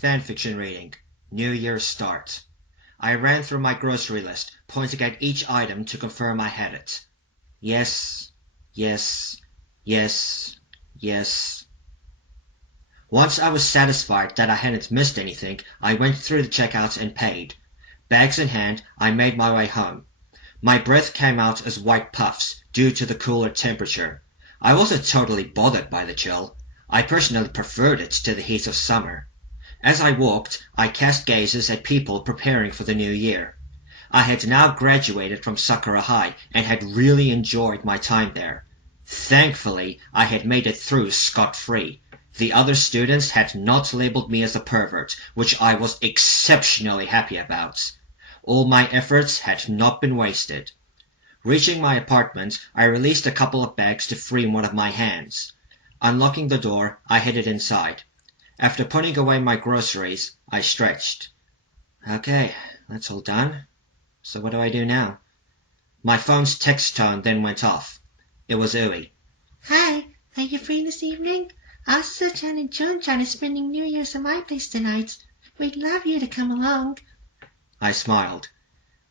Fanfiction Reading. New Year's Start. I ran through my grocery list, pointing at each item to confirm I had it. Yes, yes, yes, yes. Once I was satisfied that I hadn't missed anything, I went through the checkout and paid. Bags in hand, I made my way home. My breath came out as white puffs due to the cooler temperature. I wasn't totally bothered by the chill. I personally preferred it to the heat of summer. As I walked, I cast gazes at people preparing for the new year. I had now graduated from Sakura High and had really enjoyed my time there. Thankfully, I had made it through scot-free. The other students had not labeled me as a pervert, which I was exceptionally happy about. All my efforts had not been wasted. Reaching my apartment, I released a couple of bags to free one of my hands. Unlocking the door, I headed inside. After putting away my groceries, I stretched. Okay, that's all done. So what do I do now? My phone's text tone then went off. It was Ui. Hi, are you free this evening? Azusa and Jun are spending New Year's at my place tonight. We'd love you to come along. I smiled.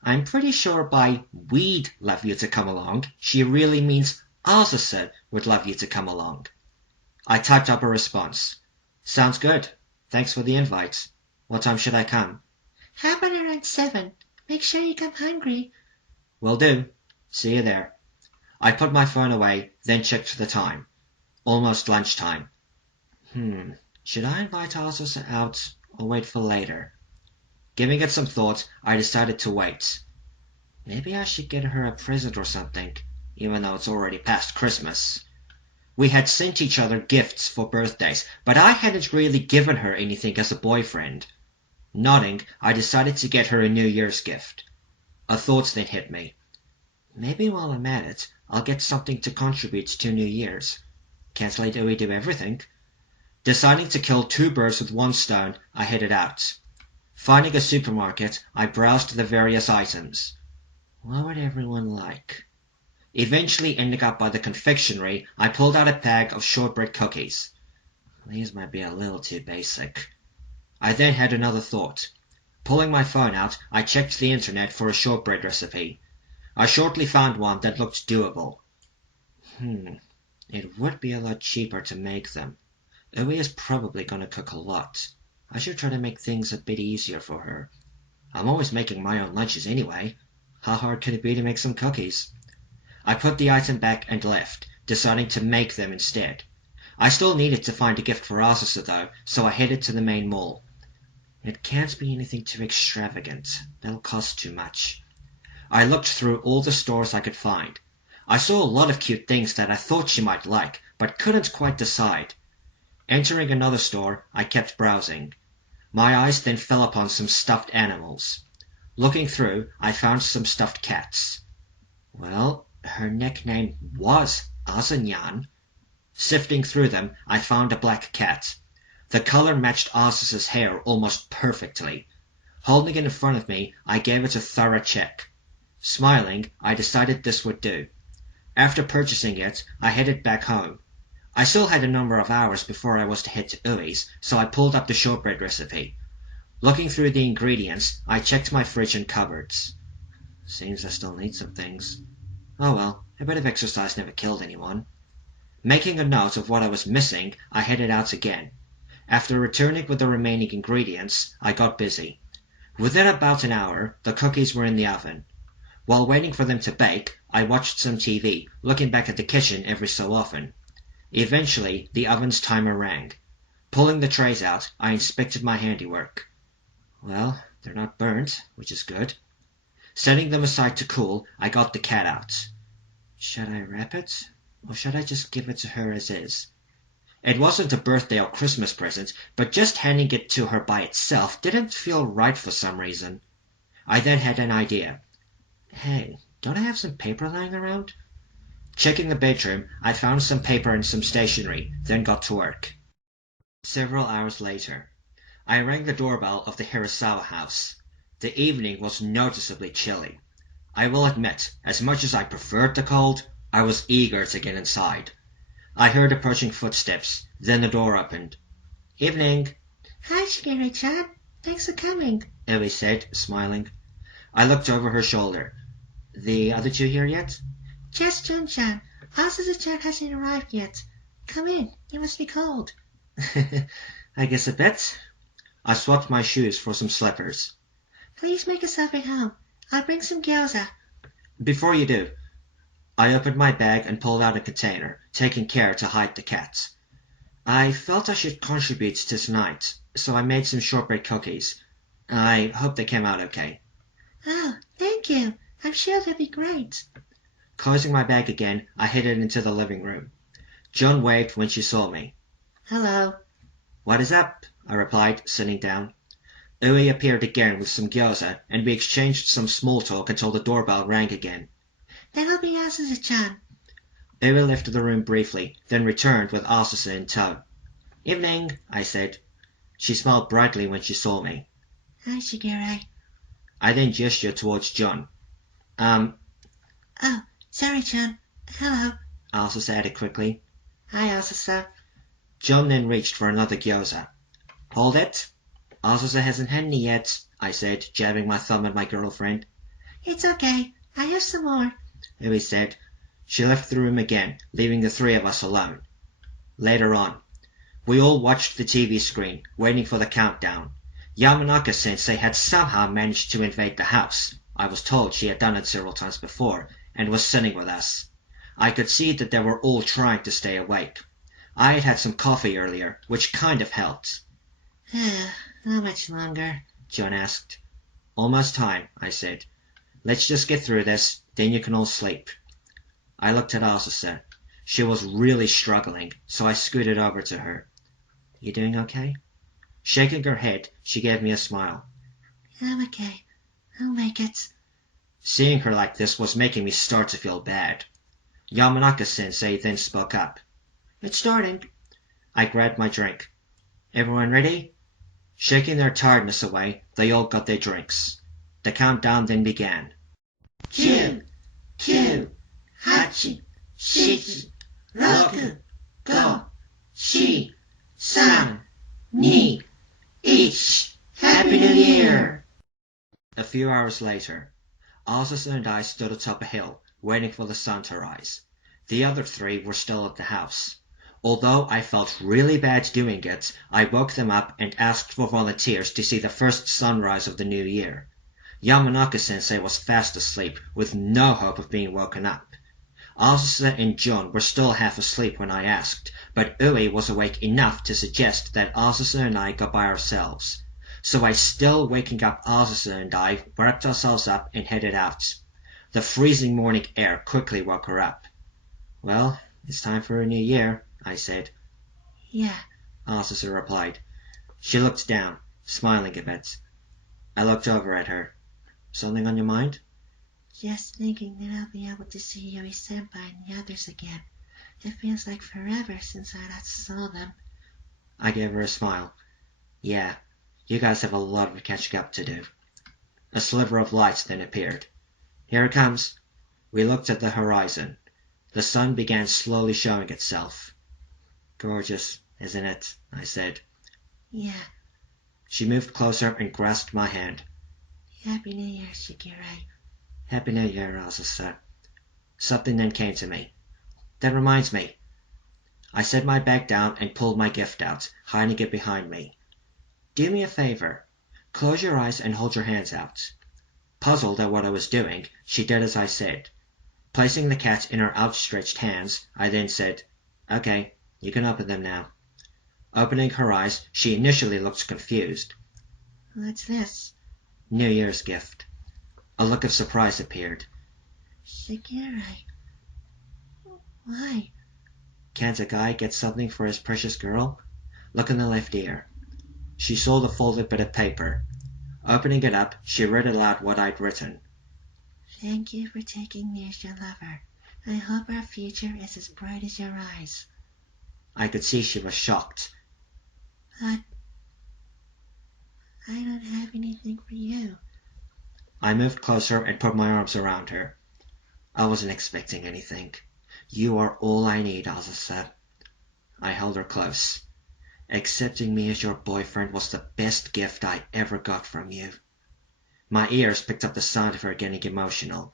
I'm pretty sure by we'd love you to come along, she really means Azusa would love you to come along. I typed up a response. Sounds good. Thanks for the invite. What time should I come? How about around 7? Make sure you come hungry. Will do. See you there. I put my phone away, then checked the time. Almost lunchtime. Should I invite Azusa out or wait for later? Giving it some thought, I decided to wait. Maybe I should get her a present or something, even though it's already past Christmas. We had sent each other gifts for birthdays, but I hadn't really given her anything as a boyfriend. Nodding, I decided to get her a New Year's gift. A thought then hit me. Maybe while I'm at it, I'll get something to contribute to New Year's. Can't let Ui do everything. Deciding to kill 2 birds with 1 stone, I headed out. Finding a supermarket, I browsed the various items. What would everyone like? Eventually ending up by the confectionery, I pulled out a pack of shortbread cookies. These might be a little too basic. I then had another thought. Pulling my phone out, I checked the internet for a shortbread recipe. I shortly found one that looked doable. It would be a lot cheaper to make them. Ui is probably going to cook a lot. I should try to make things a bit easier for her. I'm always making my own lunches anyway. How hard could it be to make some cookies? I put the item back and left, deciding to make them instead. I still needed to find a gift for Azusa though, so I headed to the main mall. It can't be anything too extravagant. That'll cost too much. I looked through all the stores I could find. I saw a lot of cute things that I thought she might like, but couldn't quite decide. Entering another store, I kept browsing. My eyes then fell upon some stuffed animals. Looking through, I found some stuffed cats. Well, her nickname was Azanyan. Sifting through them, I found a black cat. The color matched Azusa's hair almost perfectly. Holding it in front of me, I gave it a thorough check. Smiling, I decided this would do. After purchasing it, I headed back home. I still had a number of hours before I was to head to Ui's, so I pulled up the shortbread recipe. Looking through the ingredients, I checked my fridge and cupboards. Seems I still need some things. Oh well, a bit of exercise never killed anyone. Making a note of what I was missing, I headed out again. After returning with the remaining ingredients, I got busy. Within about an hour, the cookies were in the oven. While waiting for them to bake, I watched some TV, looking back at the kitchen every so often. Eventually, the oven's timer rang. Pulling the trays out, I inspected my handiwork. Well, they're not burnt, which is good. Setting them aside to cool, I got the cat out. Should I wrap it? Or should I just give it to her as is? It wasn't a birthday or Christmas present, but just handing it to her by itself didn't feel right for some reason. I then had an idea. Hey, don't I have some paper lying around? Checking the bedroom, I found some paper and some stationery, then got to work. Several hours later, I rang the doorbell of the Hirasawa house. The evening was noticeably chilly. I will admit, as much as I preferred the cold, I was eager to get inside. I heard approaching footsteps, then the door opened. Evening. Hi, Shigeru-chan. Thanks for coming, Ui said, smiling. I looked over her shoulder. The other two here yet? Just Jun-chan. Azusa-chan hasn't arrived yet. Come in. You must be cold. I guess a bit. I swapped my shoes for some slippers. Please make yourself at home. I'll bring some gyoza. Before you do, I opened my bag and pulled out a container, taking care to hide the cat. I felt I should contribute to tonight, so I made some shortbread cookies. I hope they came out okay. Oh, thank you. I'm sure they'll be great. Closing my bag again, I headed into the living room. Jun waved when she saw me. Hello. What is up? I replied, sitting down. Ui appeared again with some gyoza, and we exchanged some small talk until the doorbell rang again. That'll be Azusa-chan. Ui left the room briefly, then returned with Azusa in tow. Evening, I said. She smiled brightly when she saw me. Hi, Shigeru. I then gestured towards Jun. Oh, sorry-chan. Hello. Azusa added quickly. Hi, Azusa. Jun then reached for another gyoza. Hold it. Azusa hasn't had any yet, I said, jabbing my thumb at my girlfriend. It's okay. I have some more. Ui said. She left the room again, leaving the three of us alone. Later on, we all watched the TV screen, waiting for the countdown. Yamanaka-sensei had somehow managed to invade the house. I was told she had done it several times before, and was sitting with us. I could see that they were all trying to stay awake. I had had some coffee earlier, which kind of helped. How much longer? Jun asked. Almost time, I said. Let's just get through this, then you can all sleep. I looked at Azusa. She was really struggling, so I scooted over to her. You doing okay? Shaking her head, she gave me a smile. I'm okay. I'll make it. Seeing her like this was making me start to feel bad. Yamanaka-sensei then spoke up. It's starting. I grabbed my drink. Everyone ready? Shaking their tiredness away, they all got their drinks. The countdown then began. 9, 9, 8, 7, 6, 5, 4, 3, 2, 1. Happy New Year! A few hours later, Azusa and I stood atop a hill, waiting for the sun to rise. The other three were still at the house. Although I felt really bad doing it, I woke them up and asked for volunteers to see the first sunrise of the new year. Yamanaka-sensei was fast asleep, with no hope of being woken up. Azusa and Jun were still half asleep when I asked, but Ui was awake enough to suggest that Azusa and I go by ourselves. So I, still waking up Azusa and I, worked ourselves up and headed out. The freezing morning air quickly woke her up. Well, it's time for a new year, I said. Yeah, Azusa replied. She looked down, smiling a bit. I looked over at her. Something on your mind? just thinking that I'll be able to see Yui-senpai and the others again. It feels like forever since I last saw them. I gave her a smile. Yeah, you guys have a lot of catching up to do. A sliver of light then appeared. Here it comes. We looked at the horizon. The sun began slowly showing itself. Gorgeous, isn't it? I said. Yeah. She moved closer and grasped my hand. Happy New Year, Shigeru. Happy New Year, Azusa. Something then came to me. That reminds me. I set my bag down and pulled my gift out, hiding it behind me. Do me a favor. Close your eyes and hold your hands out. Puzzled at what I was doing, she did as I said. Placing the cat in her outstretched hands, I then said, Okay, you can open them now. Opening her eyes, she initially looked confused. What's this? New Year's gift. A look of surprise appeared. Shigeru. Why? Can't a guy get something for his precious girl? Look in the left ear. She saw the folded bit of paper. Opening it up, she read aloud what I'd written. Thank you for taking me as your lover. I hope our future is as bright as your eyes. I could see she was shocked. But I don't have anything for you. I moved closer and put my arms around her. I wasn't expecting anything. You are all I need, Azusa. I held her close. Accepting me as your boyfriend was the best gift I ever got from you. My ears picked up the sound of her getting emotional.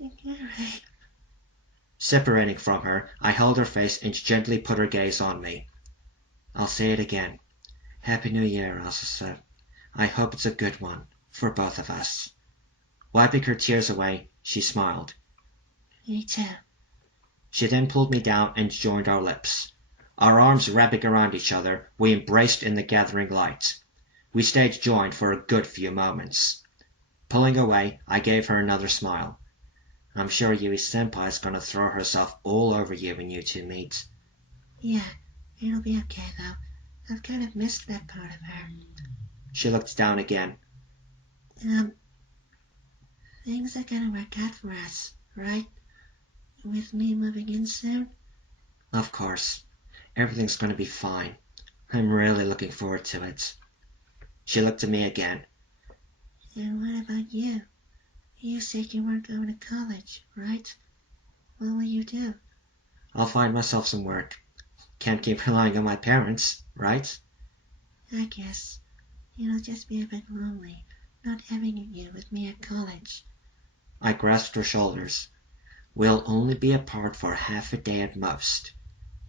Alright. Separating from her, I held her face and gently put her gaze on me. I'll say it again. Happy New Year, Azusa. I hope it's a good one, for both of us. Wiping her tears away, she smiled. Me too. She then pulled me down and joined our lips. Our arms wrapping around each other, we embraced in the gathering light. We stayed joined for a good few moments. Pulling away, I gave her another smile. I'm sure Yui-senpai's gonna throw herself all over you when you two meet. Yeah, it'll be okay though. I've kind of missed that part of her. She looked down again. Things are gonna work out for us, right? With me moving in soon? Of course. Everything's gonna be fine. I'm really looking forward to it. She looked at me again. And what about you? You said you weren't going to college, right? What will you do? I'll find myself some work. Can't keep relying on my parents, right? I guess it'll just be a bit lonely not having you with me at college. I grasped her shoulders. We'll only be apart for half a day at most.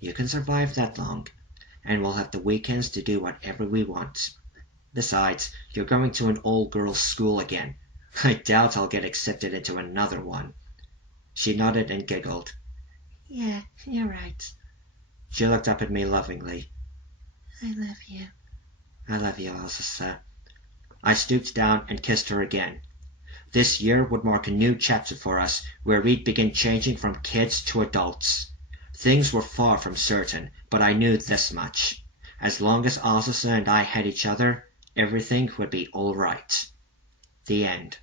You can survive that long, and we'll have the weekends to do whatever we want. Besides, you're going to an all-girls school again. I doubt I'll get accepted into another one. She nodded and giggled. Yeah, you're right. She looked up at me lovingly. I love you. I love you, Azusa. I stooped down and kissed her again. This year would mark a new chapter for us, where we'd begin changing from kids to adults. Things were far from certain, but I knew this much. As long as Azusa and I had each other, everything would be all right. The end.